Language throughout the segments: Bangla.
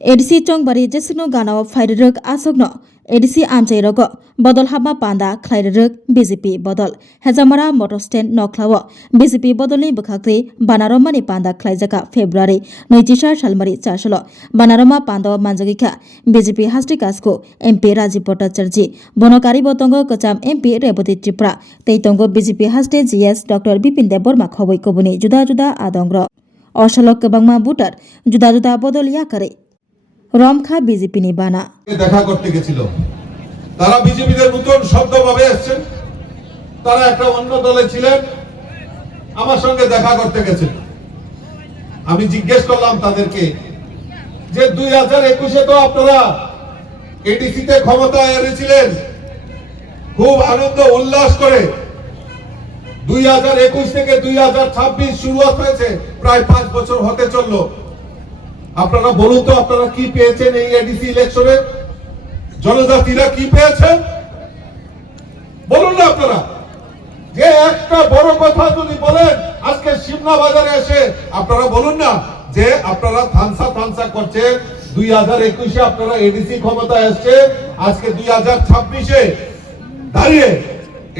एडिसी चंगबारी जेसनो गानाव फाइररक आसोगनो एडिसी आमचाइरग बदल हाबा पांदा खलाइररक बीजेपी बदल हेजामारा मोटर स्टैंड नखलाव बीजेपी बदलनि बखाख्रि बानारमानि पांदा खलाइजाका फेब्रुवारी 2004 सालमारि चासलो बानारमा पांदा मानजगिखा बीजेपी हास्टि कासको एमपी राजीव भट्टाचार्य बनकारी बतंग कचाम एमपी रेवती त्रिपुरा तैतंग बीजेपी हास्टि जीएस डॉक्टर बिपिन देबबर्मा खबै कबुनि जुदा जुदा आदंग्र अशलक कबांगमा बुटार जुदा जुदा बदल याकारे রমখা বিজেপি নিবানা দেখা করতে গেছিল তারা বিজেপিদের নতুন শব্দ ভাবে আসছেন তারা একটা অন্য দলে ছিলেন আমার সঙ্গে দেখা করতে গেছেন আমি জিজ্ঞেস করলাম তাদেরকে যে 2021 এ তো আপনারা এডিসি তে ক্ষমতায় এনেছিলেন খুব আনন্দ উল্লাস করে 2021 থেকে 2026 শুরুয়াত হয়েছে প্রায় 5 বছর হতে চললো আপনারা বলুন তো আপনারা কি পেয়েছেন এই এডিসি ইলেকশনে জনজাতিরা কি পেয়েছেন বলুন না আপনারা যে একটা বড় কথা যদি বলেন আজকে সিমনা বাজারে এসে আপনারা বলুন না যে আপনারা থানসা করছেন 2021 এ আপনারা এডিসি ক্ষমতায় আসছে আজকে 2026 এ দাঁড়িয়ে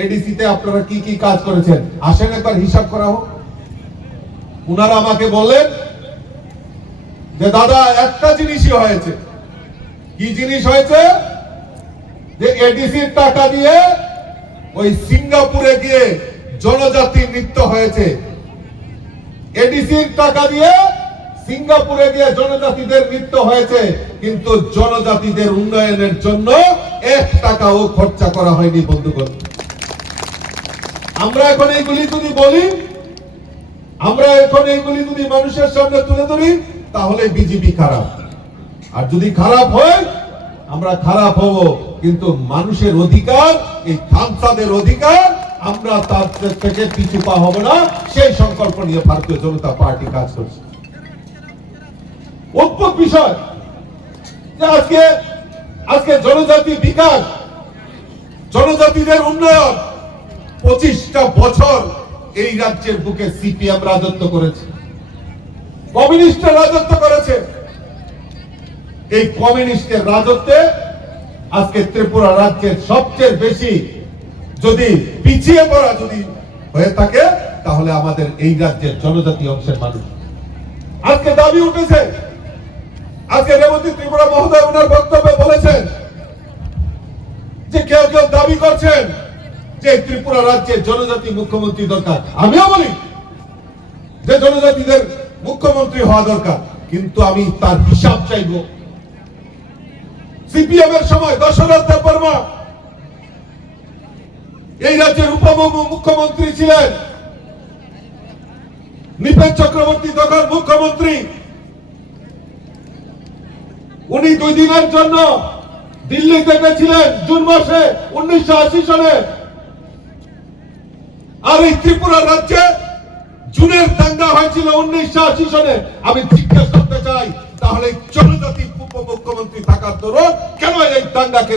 এডিসি তে আপনারা কি কি কাজ করেছেন আসেন একবার হিসাব করা হোক উনারা আমাকে বললেন যে দাদা একটা জিনিসই হয়েছে কি জিনিস হয়েছে যে এডিসির টাকা দিয়ে ওই সিঙ্গাপুরে গিয়ে জনজাতি নৃত্য হয়েছে এডিসির টাকা দিয়ে সিঙ্গাপুরে গিয়ে জনজাতিদের নৃত্য হয়েছে কিন্তু জনজাতিদের উন্নয়নের জন্য 1 টাকাও খরচা করা হয়নি বন্ধুগণ আমরা এখন এইগুলি যদি বলি আমরা এখন এইগুলি যদি মানুষের সামনে তুলে ধরি তাহলে বিজেপি খারাপ আর যদি খারাপ হয় আমরা খারাপ হব কিন্তু মানুষের অধিকার এই থানসাদের অধিকার আমরা তার থেকে পিছু পা হব না সেই সংকল্প নিয়ে ভারতীয় জনতা পার্টি কাজ করছে অদ্ভুত বিষয় যে আজকে জনজাতি বিকাশ জনজাতিদের উন্নয়ন 25টা বছর এই রাজ্যের বুকে সিপিএম রাজত্ব করেছে কমিউনিস্টের রাজত্ব করেছে এই কমিউনিস্টের রাজত্বে আজকে ত্রিপুরা রাজ্যের সবচেয়ে বেশি যদি পিছিয়ে পড়া যদি হয়ে থাকে তাহলে আমাদের এই রাজ্যের জনজাতি অংশের মানুষ আজকে দাবি উঠেছে আজকে রেবতী ত্রিপুরা মহোদয় ওনার বক্তব্যে বলেছেন যে কেউ কেউ দাবি করছেন যে ত্রিপুরা রাজ্যের জনজাতি মুখ্যমন্ত্রী দরকার আমিও বলি যে জনজাতিদের মুখ্যমন্ত্রী হওয়া দরকার কিন্তু আমি তার হিসাব চাইব সিপিএম এর সময় দশরথ দেববর্মা এই রাজ্যের মুখ্যমন্ত্রী ছিলেন নৃপেন চক্রবর্তী তখন মুখ্যমন্ত্রী উনি 2 দিনের জন্য দিল্লিতে গেছিলেন জুন মাসে 1980 সালে আর এই ত্রিপুরা রাজ্যে জুনের দাঙ্গা হয়েছিল 1980 সালে আমি জিজ্ঞেস করতে চাই তাহলে জনজাতি উপমুখ্যমন্ত্রী থাকার দরুন কেন এই দাঙ্গাকে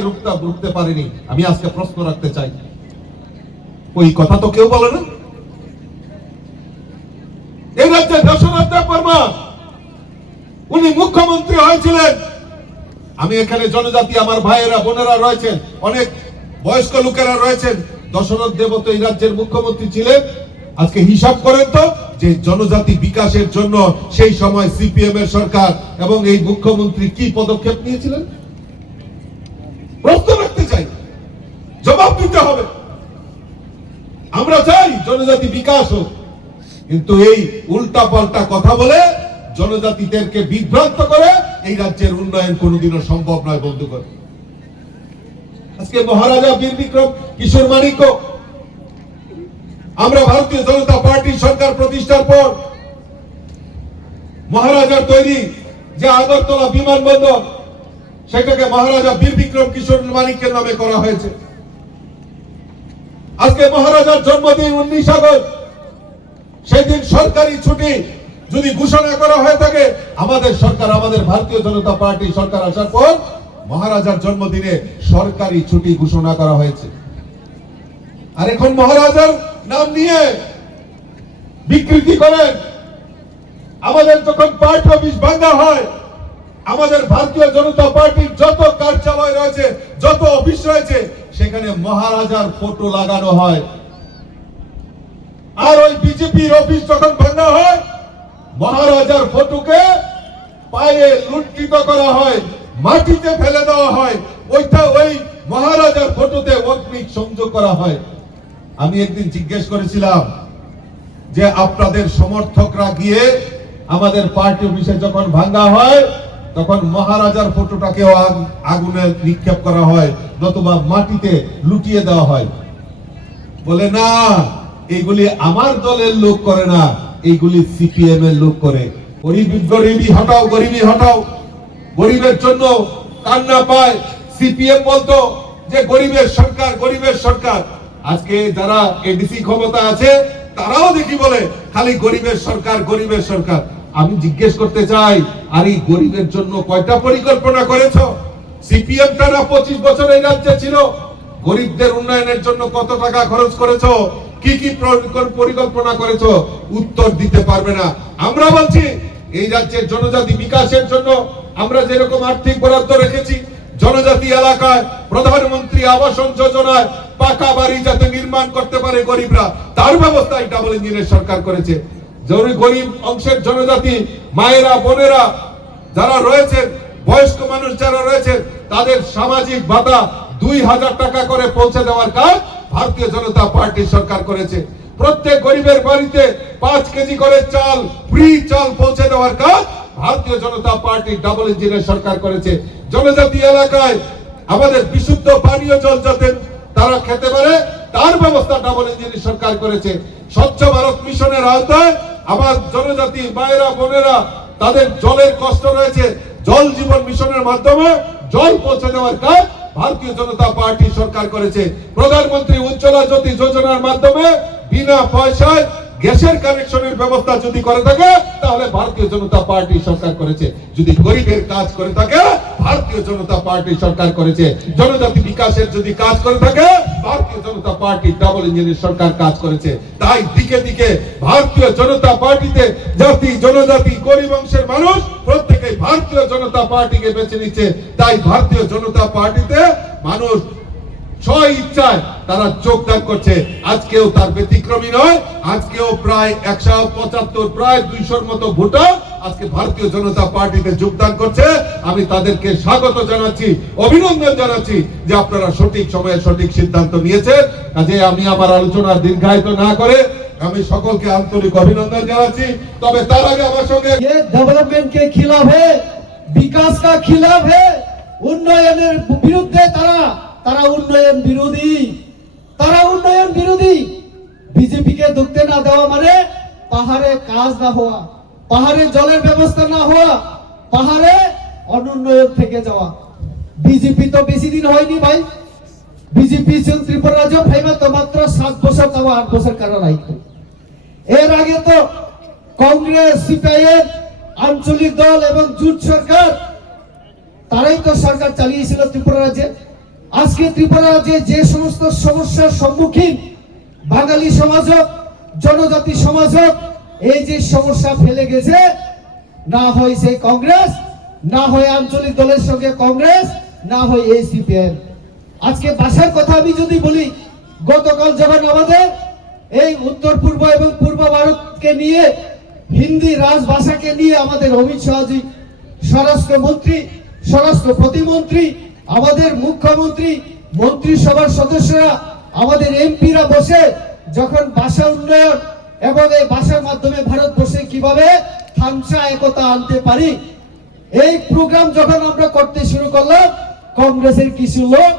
রুখতে পারেনি আমি আজকে প্রশ্ন রাখতে চাই ওই কথা তো কেউ বলে না এই রাজ্যে দশরথ দেববর্মা উনি মুখ্যমন্ত্রী হয়েছিলেন আমি এখানে জনজাতি আমার ভাইয়েরা বোনেরা রয়েছেন অনেক বয়স্ক লোকেরা রয়েছেন দশরথ দেব তো এই রাজ্যের মুখ্যমন্ত্রী ছিলেন আজকে হিসাব করেন তো যে জনজাতি বিকাশের জন্য সেই সময় সিপিএম এর সরকার এবং এই মুখ্যমন্ত্রী কি পদক্ষেপ নিয়েছিলেন প্রশ্ন রাখতে চাই জবাব দিতে হবে আমরা চাই জনজাতি বিকাশ হোক কিন্তু এই উল্টা পাল্টা কথা বলে জনজাতিদেরকে বিভ্রান্ত করে এই রাজ্যের উন্নয়ন কোনোদিনও সম্ভব নয় বন্ধুগণ আজকে মহারাজা বীর বিক্রম কিশোর মানিক্য আমরা ভারতীয় জনতা পার্টি সরকার প্রতিষ্ঠার পর মহারাজার তৈরি যে আগরতলা বিমানবন্দর সেটাকে মহারাজা বীর বিক্রম কিশোর মানিক্যের নামে করা হয়েছে আজকে মহারাজার জন্মদিন 19 আগস্ট সেদিন সরকারি ছুটি যদি ঘোষণা করা হয়ে থাকে আমাদের সরকার আমাদের ভারতীয় জনতা পার্টি সরকার আসার পর মহারাজার জন্মদিনে সরকারি ছুটি ঘোষণা করা হয়েছে আর এখন মহারাজার নাম নিয়ে বিকৃতি করেন আমাদের যখন পার্টি অফিস ভাঙা হয় আমাদের ভারতীয় জনতা পার্টির যত কার্যালয় রয়েছে, যত অফিস রয়েছে, সেখানে মহারাজার ফটো লাগানো হয়। আর ওই বিজেপির অফিস যখন ভাঙা হয়, মহারাজার ফটোকে পায়ে লুণ্ঠিত করা হয়, মাটিতে ফেলে দেওয়া হয়, ওই মহারাজার ফটোতে অগ্নি সংযোগ করা হয়। আমি একদিন জিজ্ঞেস করেছিলাম যে আপনাদের সমর্থকরা গিয়ে আমাদের পার্টি অফিসে যখন ভাঙা হয়, তখন মহারাজার ফটোটাকেও আগুনে নিক্ষেপ করা হয়, নতুবা মাটিতে লুটিয়ে দেওয়া হয়। বলে না, এইগুলি আমার দলের লোক করে না, এইগুলি সিপিএম এর লোক করে। গরিবি হটাও, গরিবি হটাও, গরিবের জন্য কান্না পায়। সিপিএম বলতো যে গরিবের সরকার, গরিবের সরকার। আজকে যারা এডিসি ক্ষমতা আছে, তারাও দেখি বলে খালি গরিবের সরকার, গরিবের সরকার। আমি জিজ্ঞেস করতে চাই, আর এই গরিবের জন্য কয়টা পরিকল্পনা করেছো? সিপিএম টানা 25 বছর এই রাজ্যে ছিল, গরিবদের উন্নয়নের জন্য কত টাকা খরচ করেছো? কি কি পরিকল্পনা করেছো? উত্তর দিতে পারবে না। আমরা বলছি এই রাজ্যের জনজাতি বিকাশের জন্য আমরা যেরকম আর্থিক বরাদ্দ রেখেছি, জনজাতি এলাকায় প্রধানমন্ত্রী আবাস যোজনায় পাকা বাড়ি যাতে নির্মাণ করতে পারে গরিবরা, তার ব্যবস্থা এই ডাবল ইঞ্জিনের সরকার করেছে। গরিব অংশের জনজাতি মায়েরা, বোনেরা যারা রয়েছেন, বয়স্ক মানুষ যারা রয়েছেন, তাদের সামাজিক ভাতা 2000 টাকা করে পৌঁছে দেওয়ার কাজ ভারতীয় জনতা পার্টি সরকার করেছে। প্রত্যেক গরিবের বাড়িতে 5 কেজি করে চাল, ফ্রি চাল পৌঁছে দেওয়ার কাজ ভারতীয় জনতা পার্টি ডাবল ইঞ্জিনের সরকার করেছে। জনজাতি এলাকায় আমাদের বিশুদ্ধ পানীয় জল যাতে তারা খেতে পারে, তার ব্যবস্থা ডাবল ইঞ্জিনের সরকার করেছে। স্বচ্ছ ভারত মিশনের আওতায় আমার জনজাতি মায়েরা, বোনেরা, তাদের জলের কষ্ট রয়েছে, জল জীবন মিশনের মাধ্যমে জল পৌঁছে দেওয়ার কাজ ভারতীয় জনতা পার্টি সরকার করেছে। প্রধানমন্ত্রী উজ্জ্বলা জ্যোতি যোজনার মাধ্যমে বিনা পয়সায় গ্যাসের কানেকশনের ব্যবস্থা যদি করে থাকে, তাহলে ভারতীয় জনতা পার্টি সরকার করেছে। যদি গরিবের কাজ করে থাকে, ভারতীয় জনতা পার্টি সরকার করেছে। জনজাতি বিকাশের যদি কাজ করে থাকে, ভারতীয় জনতা পার্টি ডাবল ইঞ্জিনের সরকার কাজ করেছে। তাই দিকে দিকে ভারতীয় জনতা পার্টিতে জাতি, জনজাতি, গরিব অংশের মানুষ প্রত্যেকেই ভারতীয় জনতা পার্টিকে বেছে নিচ্ছে। তাই ভারতীয় জনতা পার্টিতে মানুষ স্ব ইচ্ছায় তারা যোগদান করছে। আজকেও তার ব্যতিক্রমী নয়। আজকেও প্রায় 175, প্রায় 200-র মতো ভোটার আজকে ভারতীয় জনতা পার্টিতে যোগদান করছে। আমি তাদেরকে স্বাগত জানাচ্ছি, অভিনন্দন জানাচ্ছি যে আপনারা সঠিক সময়ে সঠিক সিদ্ধান্ত নিয়েছেন। কাজে আমি আমার আলোচনা দীর্ঘায়িত না করে আমি সকলকে আন্তরিক অভিনন্দন জানাচ্ছি। তবে তার আগে আমার সঙ্গে डेवलपमेंट के खिलाफ है, विकास का खिलाफ है, উন্নয়নের বিরুদ্ধে তারা উন্নয়ন বিরোধী, তারা উন্নয়ন বিরোধী। বিজেপি কে ঢুকতে না দেওয়া মানে পাহাড়ে কাজ না হওয়া, পাহাড়ে জলের ব্যবস্থা না হওয়া, পাহাড়ে অনুন্নয়ন থেকে যাওয়া। বিজেপি তো বেশি দিন হয়নি ভাই, বিজেপি ত্রিপুরা রাজ্য ফাইমা তো মাত্র 7 বছর, তাও 8 বছর কারা রাখতো। এর আগে তো কংগ্রেস, সিপিআইএম, আঞ্চলিক দল এবং জোট সরকার, তারাই তো সরকার চালিয়েছিল ত্রিপুরা রাজ্যে। আজকে ত্রিপুরা রাজ্যে যে সমস্ত সমস্যার সম্মুখীন বাঙালি সমাজ হোক, জনজাতি সমাজ হোক, এই যে সমস্যা ফেলে গেছে, না হয় সেই কংগ্রেস, না হয় আঞ্চলিক দলের সঙ্গে কংগ্রেস, না হয় এই সিপিএম। আজকে ভাষার কথা আমি যদি বলি, গতকাল যখন আমাদের এই উত্তর পূর্ব এবং পূর্ব ভারতকে নিয়ে, হিন্দি রাজভাষাকে নিয়ে আমাদের অমিত শাহজি, স্বরাষ্ট্রমন্ত্রী, স্বরাষ্ট্র প্রতিমন্ত্রী, আমাদের মুখ্যমন্ত্রী, মন্ত্রিসভার সদস্যরা, আমাদের এমপিরা বসে যখন ভাষা উন্নয়ন এবং এই ভাষার মাধ্যমে ভারতবর্ষে কিভাবে থামসা একতা আনতে পারি, এই প্রোগ্রাম যখন আমরা করতে শুরু করলাম, কংগ্রেসের কিছু লোক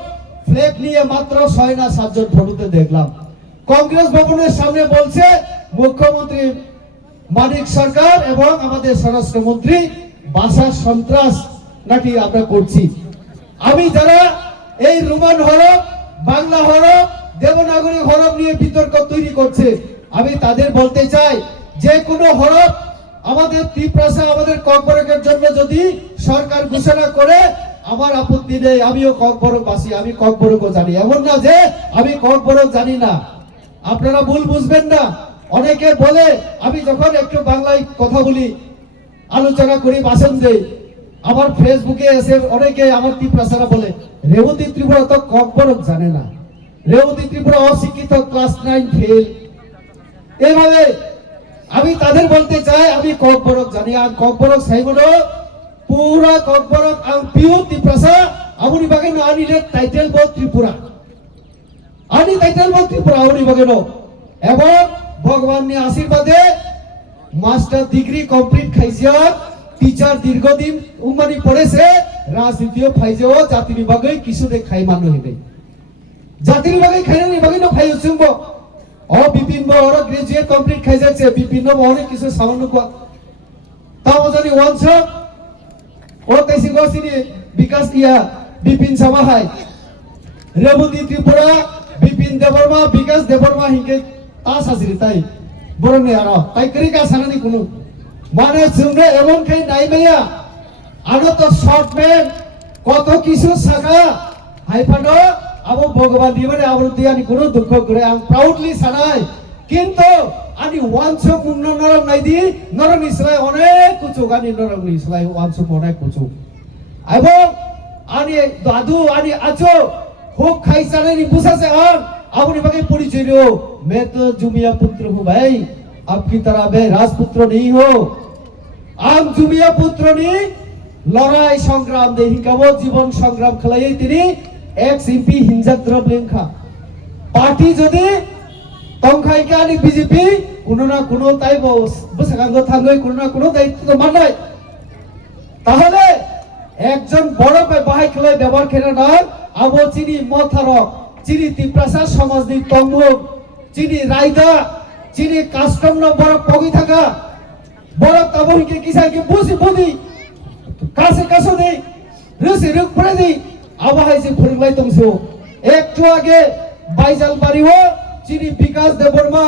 ফ্ল্যাগ নিয়ে মাত্র 6 না 7 জন ফটোতে দেখলাম। কংগ্রেস ভবনের সামনে বলছে মুখ্যমন্ত্রী মানিক সরকার এবং আমাদের স্বরাষ্ট্রমন্ত্রী ভাষা সন্ত্রাস নাকি আমরা করছি। আমি যারা এই রোমান হরফ, বাংলা হরফ, দেবনাগরী হরফ নিয়ে বিতর্ক তৈরি করছে, আমি তাদের বলতে চাই, যে কোনো হরফ আমাদের ত্রিপ্রাসা, আমাদের ককবরকের জন্য যদি সরকার ঘোষণা করে, আমার আপত্তি নেই। আমিও ককবরকবাসী, আমি ককবরকও জানি, এমন না যে আমি ককবরক জানি না। আপনারা ভুল বুঝবেন না। অনেকে বলে, আমি যখন একটু বাংলায় কথা বলি, আলোচনা করি, ভাষণ দেই, আমার ফেসবুকে এসে অনেকে আমার ত্রিপুরাসারা বলে রেবতী ত্রিপুরা তো ককবরক জানে না, রেবতী ত্রিপুরা অশিক্ষিত, ক্লাস 9 ফেল। এইভাবে আমি তাদের বলতে চাই আমি ককবরক জানি, আর ককবরক সাইবনো পুরা ককবরক আং পিওর ত্রিপুরাসা আমনি বাগে নো আনিলে টাইটেল বো ত্রিপুরা, আনি টাইটেল বো ত্রিপুরা আমনি বাগে নো। এবং ভগবানের আশীর্বাদে মাস্টার ডিগ্রি কমপ্লিট খাইছে, টিচার দীর্ঘদিন উমানি পড়েছে, রাজনীতিও ফাইজেও জাতির বাগে কিছু দেখাই মানু হইবে, জাতির বাগে খাইনি বাগে নো ফাইও চুম্ব ও বিপিন বড় গ্রাজুয়েট কমপ্লিট খাই যাচ্ছে, বিপিন অনেক কিছু সামান্য তাও জানি ওয়ান্স ও কাইসি গসিনি বিকাশ ইয়া বিপিন সামাহাই রেবতী ত্রিপুরা বিপিন দেববর্মা বিকাশ দেববর্মা হিংকে তা সাসিরি তাই বরনে আর তাই করিকা সানানি কোনো মানে শুনে এমন খাই নাই মাইয়া আনো তো শর্টম্যান কত কিছু শাখা হাইফানো আবো ভগবান দিবারে আবর দিয়ানি কোনো দুঃখ করে আম প্রাউডলি সানাই, কিন্তু আনি ওয়ান্স মুন্ন নরম নাই দি নরম ইসলাই অনেক কিছু গানি নরম ইসলাই ওয়ান্স অনেক কিছু এবং আনি দাদু আনি আছো খুব খাইছানে নি বুঝাছে আর আপনি বাকি পরিচয় দিও मैं तो जुमिया पुत्र हूं भाई, आपकी तरह मैं राजपुत्र नहीं हो। आम जुमिया पुत्र नी लड़ाई संग्राम दे हिंकाबो जीवन संग्राम खलायै तिनी एक्स एमपी हिंजाक द्रब लेंखा पार्टी যদি তংখাই কানি বিজেপি কোনো না কোনো তাই বসাঙ্গ থাঙ্গই কোনো না কোনো দায়িত্ব তো মানায়, তাহলে একজন বড় বাহাই খেলায় ব্যবহার খেলে না আবো চিনি মথারক চিনি ত্রিপ্রাসা সমাজ দি তঙ্গ চিনি রায়দা চিনি কাস্টম ন বড় পগি থাকা বড় তাবহিকে কিসাইকে বুঝি বুঝি কাছে কাছে দেই রসি রুক পড়ে দেই আবহাই যে ফরিলাই তংসো একটু আগে বাইজাল বাড়িও চিনি বিকাশ দেববর্মা